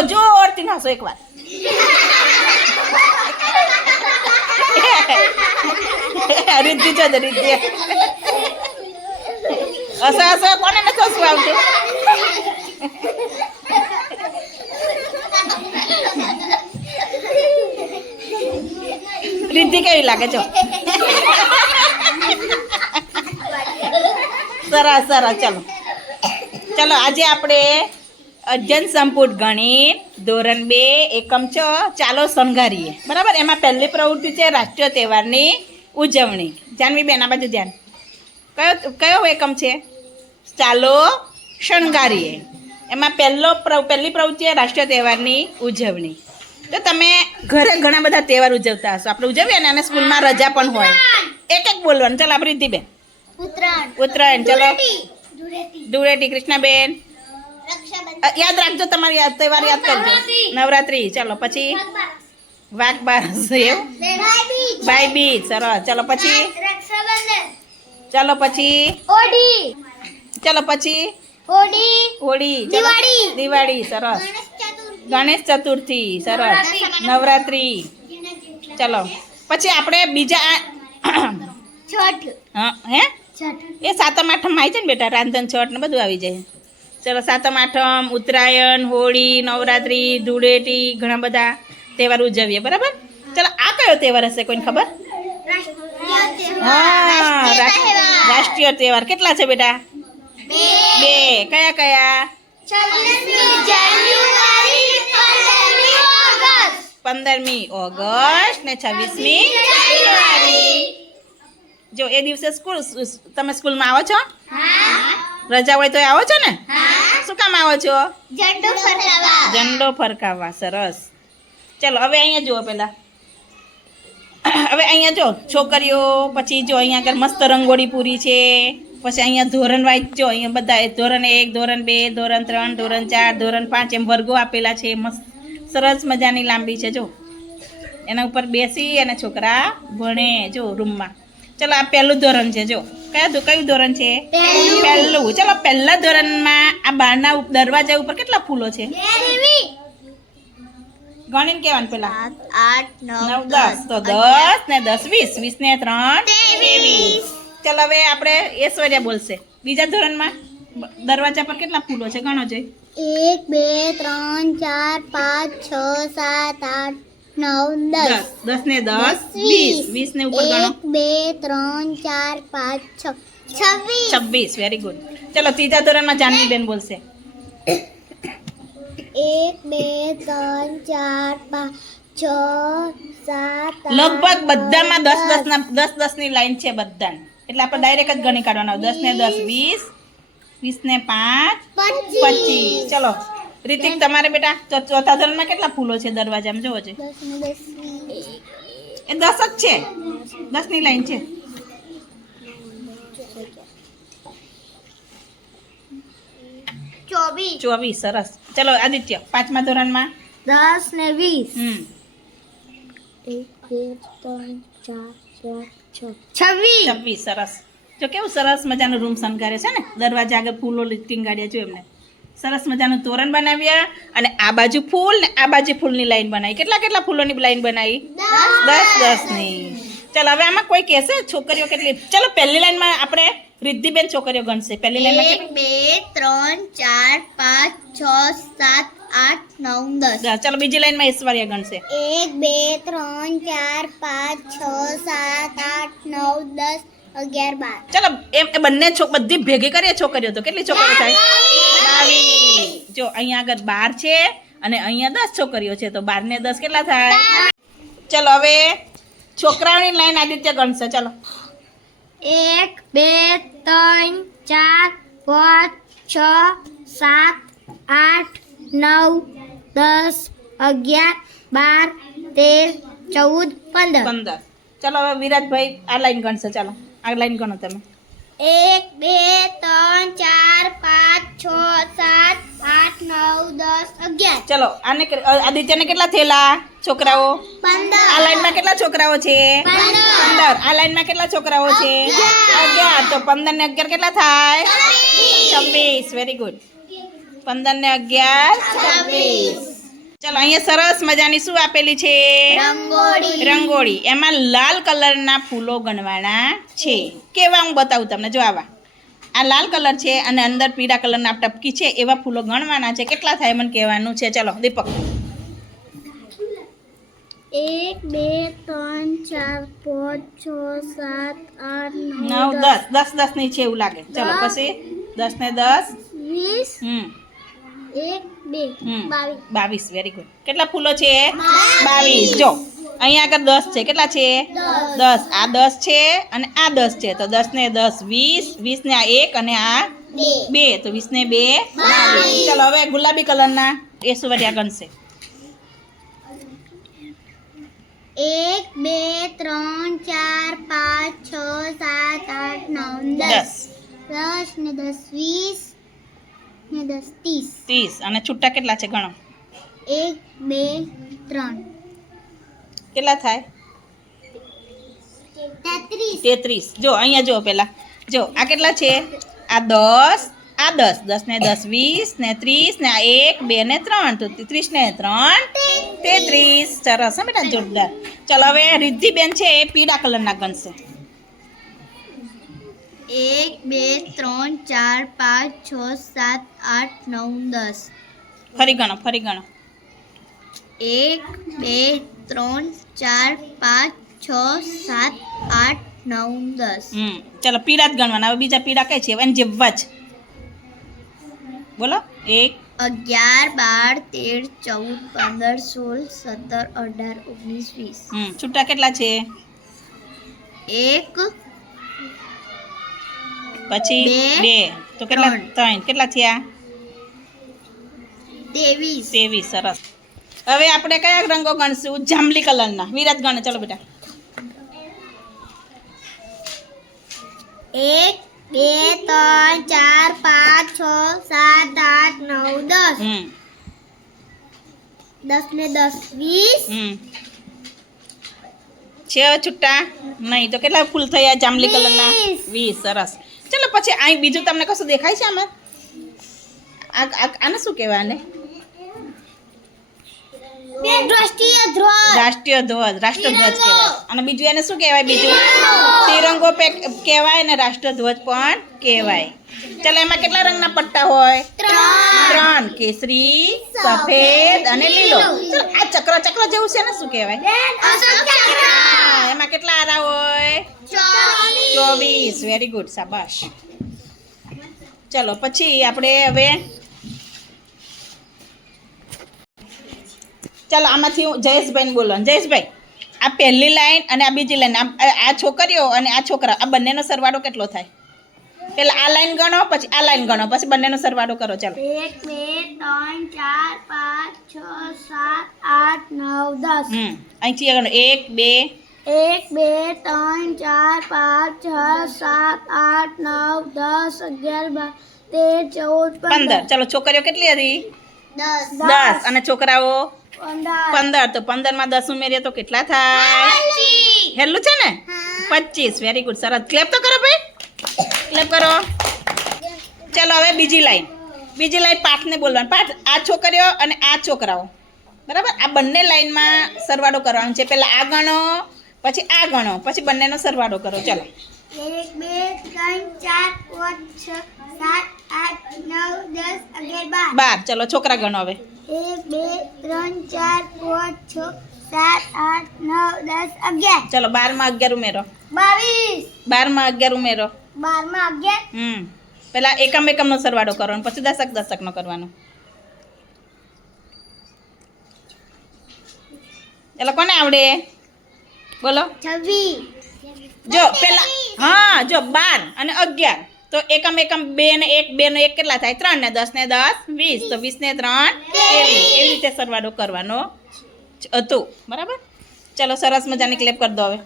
ચલો જોરથી એક એકવાર. રિદ્ધિ છે રિદ્ધિ. હસો હસો કોને નથી હસવું આવતું? રિદ્ધિ કેવી લાગે છો સરસ સરસ, ચલો. ચલો, આજે આપણે અધ્યયન સંપુટ ગણિત ધોરણ બે એકમ છ ચાલો શણગારીએ. બરાબર? એમાં પહેલી પ્રવૃત્તિ છે રાષ્ટ્રીય તહેવારની ઉજવણી. જાનવી બેન આ બાજુ ધ્યાન. કયો કયો એકમ છે? ચાલો શણગારીએ. એમાં પહેલો પહેલી પ્રવૃત્તિ છે રાષ્ટ્રીય તહેવારની ઉજવણી. તો તમે ઘરે ઘણા બધા તહેવાર ઉજવતા હશો. આપણે ઉજવીએ ને અને સ્કૂલમાં રજા પણ હોય. એક એક બોલવાનું. ચાલો આપણે રીતિબેન ઉત્તરાયણ. ઉત્તરાયણ. ચલો. ધૂળેટી. ધૂળેટી. બેન કૃષ્ણાબેન. યાદ રાખજો તમારી યાદ તહેવાર યાદ કરજો. નવરાત્રી. ચાલો પછી વાઘ બારસ એવું? ભાઈ બીજ સરસ. ચલો પછી? ચાલો પછી? ઓડી ચલો પછી? હોળી. હોળી. દિવાળી. દિવાળી સરસ. ગણેશ ચતુર્થી. સરસ. નવરાત્રી. ચલો. પછી આપણે બીજા છઠ. હે છઠ. એ સાતમ આઠમ આવી છે ને બેટા રાંધણ છઠ ને બધું આવી જાય. ચલો સાતમ આઠમ ઉત્તરાયણ હોળી નવરાત્રી ધૂળેટી ઘણા બધા તહેવાર ઉજવીએ બરાબર? ચલો આ કયો તહેવાર હશે કોઈને ખબર? હા રાષ્ટ્રીય તહેવાર. કેટલા છે બેટા? બે. કયા કયા? પંદરમી ઓગસ્ટ. ને છવ્વીસમી જો એ દિવસે સ્કૂલ તમે સ્કૂલમાં આવો છો? રજા હોય તો આવો છો ને? હા. શું કામ આવો છો? ઝંડો ફરકાવવા ઝંડો ફરકાવવા સરસ. ચલો હવે અહીંયા જુઓ પહેલાં હવે અહીંયા જો છોકરીઓ પછી જો અહીંયા આગળ મસ્ત રંગોળી પૂરી છે. પછી અહીંયા ધોરણ વાઇઝ જો અહીંયા બધા ધોરણ એક ધોરણ બે ધોરણ ત્રણ ધોરણ ચાર ધોરણ પાંચ એમ વર્ગો આપેલા છે. મસ્ત સરસ મજાની લાંબી છે જો. એના ઉપર બેસી અને છોકરા ભણે જો રૂમમાં. ચલો આ પહેલું ધોરણ છે જો. કયા ધો- કયું ધોરણ છે? પહેલું. ચલો પહેલા ધોરણમાં આ બહારના દરવાજા ઉપર કેટલા ફૂલો છે? ગણીને કહેવાનું પેલા. આઠ નવ દસ તો દસ ને દસ વીસ. વીસ ને ત્રણ. ત્રેવીસ. ચલો હવે આપણે ઐશ્વર્યા બોલશે. બીજા ધોરણમાં દરવાજા પર કેટલા ફૂલો છે? ગણો જોઈ. એક બે ત્રણ ચાર પાંચ છ સાત આઠ નવ દસ. ને દસ વીસ. વીસ. ને ઉપર ગણો. બે ત્રણ ચાર પાંચ છ. છવ્વીસ. છવ્વીસ. વેરી ગુડ ચલો ત્રીજા ધોરણમાં જાનવી બેન બોલશે. એક બે ત્રણ ચાર પાંચ છ સાત લગભગ બધામાં દસ દસ. ના દસ દસની લાઈન છે બધા એટલે આપણે ડાયરેક્ટ જ ગણી કાઢવાના. દસ ને દસ વીસ. વીસ ને પાંચ. પચીસ. ચલો. રિતિક તમારે બેટા ચોથા ધોરણમાં કેટલા ફૂલો છે દરવાજામાં? જોવો છે એ દસ જ છે? દસની લાઈન છે. ચોવીસ. સરસ. ચલો આદિત્ય પાંચમા ધોરણમાં. દસ ને વીસ. છ. છવ્વીસ. છવ્વીસ સરસ. જો કેવું સરસ મજાનો રૂમ શણગારે છે ને? દરવાજા આગળ ફૂલો ટીંગાડ્યા જો એમને. સરસ મજાનું તોરણ બનાવ્યા અને આ બાજુ ફૂલ ને આ બાજુ ફૂલની લાઈન બનાવી. કેટલા કેટલા ફૂલોની લાઈન બનાવી? દસ દસની ચાલો હવે આમાં કોઈ કહેશે? છોકરીઓ કેટલી? ચાલો પહેલી લાઈનમાં આપણે રિદ્ધિબેન છોકરીઓ ગણશે. પહેલી લાઈનમાં એક બે ત્રણ ચાર પાંચ છ સાત આઠ નવ દસ. ચાલો બીજી લાઈનમાં ઐશ્વર્યા ગણશે. એક બે ત્રણ ચાર પાંચ છ સાત આઠ નવ દસ અગિયાર બાર. ચલો એમ એ બંને છો બધી ભેગી કરીએ છોકરીઓ તો. કેટલી છોકરીઓ થાય? અહીંયા આગળ બાર છે અને અહીંયા દસ છોકરીઓ છે તો બાર ને દસ કેટલા થાય? ચલો હવે છોકરાઓની લાઈન આદિત્ય ગણશે ચલો. એક બે ત્રણ ચાર પાંચ છ સાત આઠ નવ દસ અગિયાર બાર તેર ચૌદ પંદર. પંદર. ચલો હવે વિરાજભાઈ આ લાઈન ગણશે ચાલો. આ લાઈન ગણો તમે. એક બે ત્રણ ચાર પાંચ છ સાત આઠ નવ દસ અગિયાર. ચલો આને આદિત્યને કેટલા થયેલા છોકરાઓ? પંદર. આ લાઈનમાં કેટલા છોકરાઓ છે? પંદર. આ લાઈનમાં કેટલા છોકરાઓ છે. અગિયાર. તો પંદર ને અગિયાર કેટલા થાય? છવ્વીસ. વેરી ગુડ પંદર ને અગિયાર છવ્વીસ. ચલો અહીંયા સરસ મજાની શું આપેલી છે? રંગોળી. રંગોળી. એમાં લાલ કલરના ફૂલો ગણવાના છે. કેવા હું બતાવું તમને? જો આવા. આ લાલ કલર છે અને અંદર પીળા કલરના ટપકી છે. એવા ફૂલો ગણવાના છે. કેટલા થાય મને કહેવાનું છે? ચલો દીપક. એક બે ત્રણ ચાર પાંચ છ સાત આઠ નવ દસ. દસ. દસની છે એવું લાગે. ચલો પછી દસ ને દસ. વીસ. હમ. એક બે બાવીસ. વેરી ગુડ કેટલા ફૂલો છે? બાવીસ. જો અહીંયા આગળ દસ છે. કેટલા છે? દસ. આ દસ છે અને આ દસ છે. તો દસ ને દસ વીસ. વીસ ને આ એક અને આ બે. તો વીસ ને બે. ચલો હવે ગુલાબી કલરના એ સુવર્યા ગણશે. એક બે ત્રણ ચાર પાંચ છ સાત આઠ નવ દસ. દસ. ને દસ વીસ. ત્રીસ. અને છૂટા કેટલા છે ગણો? એક બે ત્રણ. કેટલા થાય? તેત્રીસ. જો અહીંયા જો પેલા. જો આ કેટલા છે? આ દસ આ દસ. દસ ને દસ વીસ ને ત્રીસ ને આ એક બે ને ત્રણ. તો ત્રીસ ને ત્રણ તેત્રીસ. સરસ હા બેટા જોરદાર. ચલો હવે રિદ્ધિબેન છે એ પીળા કલરના ગણશે. એક બે ત્રણ ચાર પાંચ છ સાત આઠ નવ દસ. ફરી ગણો ફરી ગણો. એક બે ત્રણ ચાર પાંચ છ સાત આઠ નવ દસ. હમ ચલો પીળા જ ગણવાના. હવે બીજા પીડા કઈ છે? એને જેવા જ બોલો. એક. અગિયાર બાર તેર ચૌદ પંદર સોળ સત્તર અઢાર ઓગણીસ વીસ. હમ છૂટા કેટલા છે? એક પછી બે, બે તો કેટલા ત્રણ. ત્રણ કેટલા થયા ત્રેવીસ તેવીસ સરસ હવે આપણે કયા રંગો ગણશું જાંબલી કલરના વિરાજ ગણે ચલો બેટા એક બે ત્રણ ચાર પાંચ છ સાત આઠ નવ દસ હમ દસ ને દસ વીસ હમ છે હવે છૂટા નહીં તો કેટલા ફૂલ થયા જાંબલી કલરના વીસ. વીસ સરસ ચલો પછી અહીં બીજું તમને કશું દેખાય છે આમાં? આને શું કહેવાય આને? રાષ્ટ્રીય ધ્વજ. રાષ્ટ્રીય ધ્વજ રાષ્ટ્રધ્વજ કહેવાય. અને બીજું એને શું કહેવાય બીજું? તિરંગો. કહેવાય ને રાષ્ટ્રધ્વજ પણ કહેવાય. ચાલો એમાં કેટલા રંગના પટ્ટા હોય? ત્રણ. કેસરી સફેદ અને લીલો. આ ચક્ર ચક્ર જેવું છે ને શું કહેવાય? ચોવીસ વેરી ગુડ શાબાશ ચલો પછી આપણે હવે ચાલો આમાંથી હું જયેશભાઈને બોલો જયેશભાઈ આ પહેલી લાઈન અને આ બીજી લાઈન. આ છોકરીઓ અને આ છોકરા આ બંનેનો સરવાળો કેટલો થાય? પેલા આ લાઈન ગણો પછી આ લાઈન ગણો. પછી બંનેનો સરવાળો કરો. ચાલો. એક બે ત્રણ ચાર પાંચ છ સાત આઠ નવ દસ. હમ. અહીંથી ગણો. એક બે એક બે ત્રણ ચાર પાંચ છ સાત આઠ નવ દસ અગિયાર બાર તેર ચૌદ પંદર. ચલો છોકરીઓ કેટલી હતી? દસ. દસ. અને છોકરાઓ? પંદર. પંદર. તો પંદરમાં દસ ઉમેરીએ તો કેટલા થાય? હેલું છે ને? પચીસ. વેરી ગુડ સરસ. ક્લેપ તો કરો ભાઈ. ક્લેપ કરો. ચાલો હવે બીજી લાઈન બીજી લાઈન પાઠને બોલવાનું. પાઠ આ છોકરીઓ અને આ છોકરાઓ. બરાબર? આ બંને લાઈનમાં સરવાળો કરવાનો છે. પહેલાં આ ગણો પછી આ ગણો પછી બંનેનો સરવાળો કરો ચલો. એક બે ત્રણ ચાર પાંચ છ સાત આઠ નવ દસ અગિયાર બાર. બાર ચલો છોકરા ગણો હવે. એક બે ત્રણ ચાર પાંચ છ સાત આઠ નવ દસ અગિયાર. ચલો બારમાં અગિયાર ઉમેરો. બાવીસ. બારમાં અગિયાર ઉમેરો. બારમાં અગિયાર. હમ. પેલા એકમ એકમનો સરવાળો કરવાનો પછી દશક દશકનો કરવાનો. એટલે કોને આવડે? બોલો. જો પેલા હા જો બાર અને અગિયાર. તો એકમ એકમ બે ને એક બે ને એક કેટલા થાય? ત્રણ ને દસ ને દસ વીસ. તો વીસ ને ત્રણ એવી એવી રીતે સરવાળો કરવાનો હતું. બરાબર? ચલો સરસ મજાની ક્લેપ કરી દો હવે.